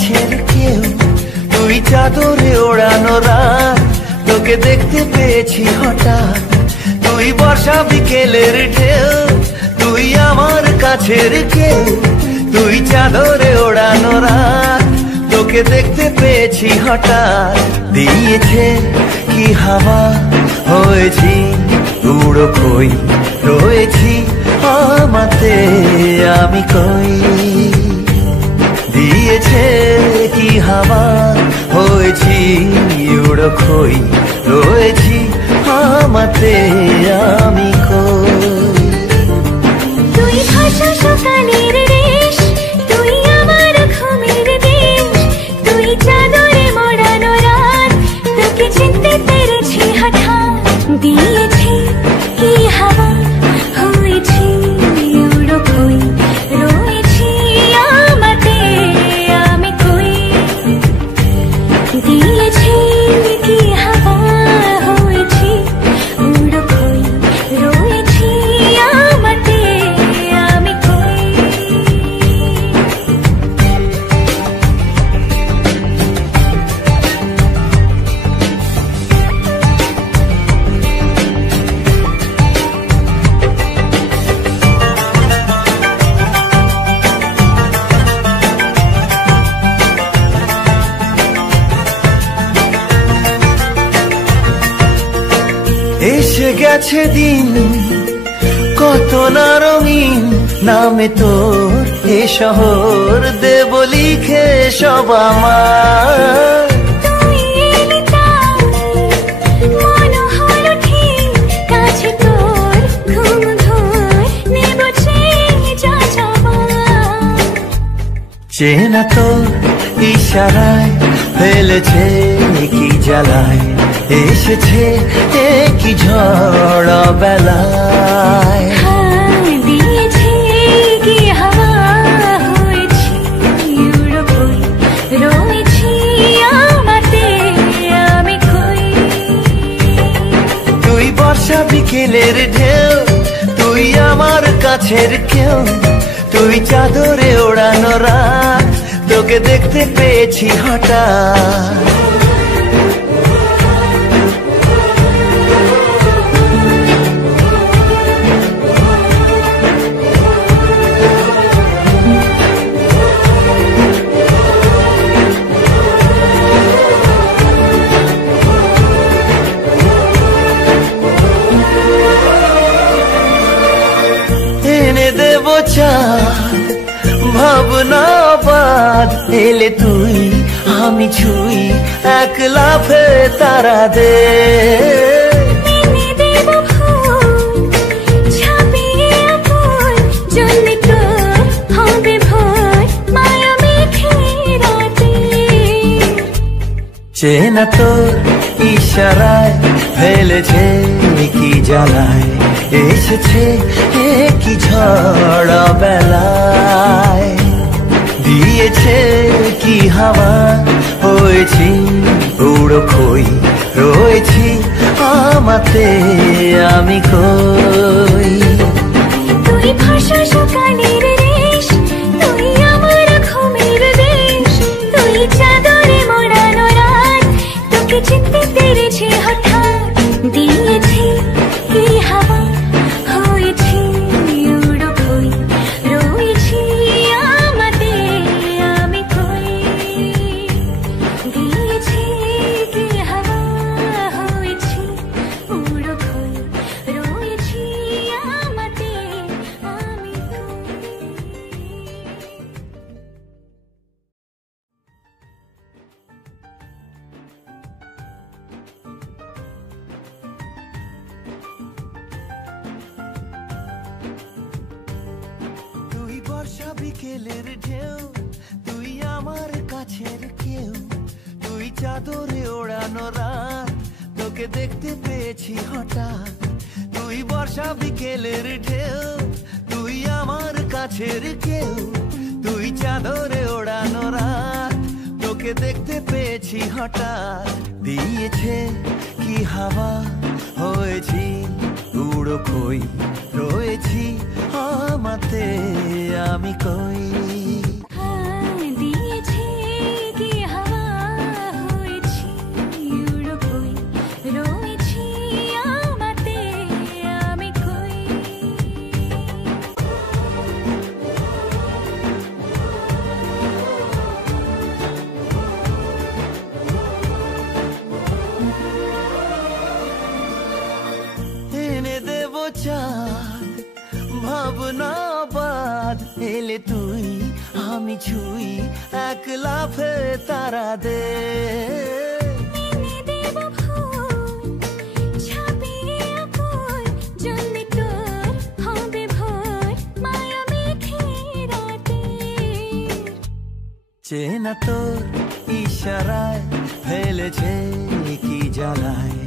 কাছের কেউ, তুই চাদরে ওড়ানো রাত, তোকে দেখতে পেয়েছি হঠাৎ। তুই বর্ষা বিকেলের ঢেউ, তুই আমার কাছের কেউ, তুই চাদরে ওড়ানো রাত, তোকে দেখতে পেয়েছি হঠাৎ। দিয়েছে কি হাওয়া, হয়েছি উড়ো কই, রয়েছি আমাতে আমি কই। দিয়েছে কি হাওয়া, হয়েছি উড়ো কই, রয়েছি আমাতে আমি কই। তুই ভাষা সকালের রেশ, তুই আমার ঘুমের দেশ, তুই চাদরে মোড়ানো রাত, তোকে চিনতে পেরেছি হঠাৎ। দিয়েছি কি হাওয়া, হয়েছি উড়ো কই, রয়েছি আমাতে আমি কই। দিয়েছি কি হাওয়া, হয়েছি উড়ো কই, রয়েছি আমাতে আমি কই। এসে গেছে দিন কত না রঙিন, নামে তোর এ শহর দেব লিখে সব আমার। তুই এলি তাই মন হলো ঠিক, কাছে তোর ঘুম ঘুর নেব চেয়ে যা যাবার। চেনা তোর ইশারায় ফেলেছে কি জ্বালায়, এসেছে কি ঝড় বেলায়। দিয়েছে কি হাওয়া, হয়েছি উড়ো কই, রয়েছি আমাতে আমি কই। তুই বর্ষা বিকেলের ঢেউ, তুই আমার কাছের কেউ, তুই চাদরে ওড়ানো রাত, তোকে দেখতে পেয়েছি হঠাৎ। এনে দেব চাঁদ ভাবনা বাদ, এলে তুই আমি ছুই এক লাফে তারা দে। এনে দেব ফুল ঝাঁপিয়ে ফুল, জ্বলবে তোর হবে ভোর মায়া মেঘে রাতে। চেনা তোর ইশারায় ফেলেছে কি জ্বালায়, এসেছে কি ঝড় বেলায়। দিয়েছে কি হাওয়া, হয়েছি উড়ো কই, রয়েছি আমাতে আমি কই। তুই ভাষা সকালের রেশ, তুই আমার ঘুমের দেশ, তুই চাদরে মোড়ানো রাত, তোকে চিনতে পেরেছি হঠাৎ। দিয়েছি কি হাওয়া, হয়েছি উড়ো কই, রয়েছি আমাতে আমি কই। দিয়েছি কি হাওয়া, হয়েছি উড়ো কই, রয়েছি আমাতে আমি কই। তুই বর্ষা বিকেলের ঢেউ, তুই আমার কাছের কেউ, তুই চাদরে ওড়ানো রাত, তোকে দেখতে পেয়েছি হঠাৎ। তুই বর্ষা বিকেলের ঢেউ, তুই আমার কাছের কেউ, তুই চাদরে ওড়ানো রাত, তোকে দেখতে পেয়েছি হঠাৎ। দিয়েছে কি হাওয়া, হয়েছি উড়ো কই, রয়েছি আমাতে আমি কই। দিয়েছে এনে দেব চাঁদ ভাবনা বাদ এলে তুই আমি ছুই এক লাফে তারা দে এনে দেব ফুল ছাপিয়ে আকুল জন্মে তোর হবে ভোর মায়া মেঘে রাতে চেনা তোর ইশারায় ফেলেছে কি জ্বালায়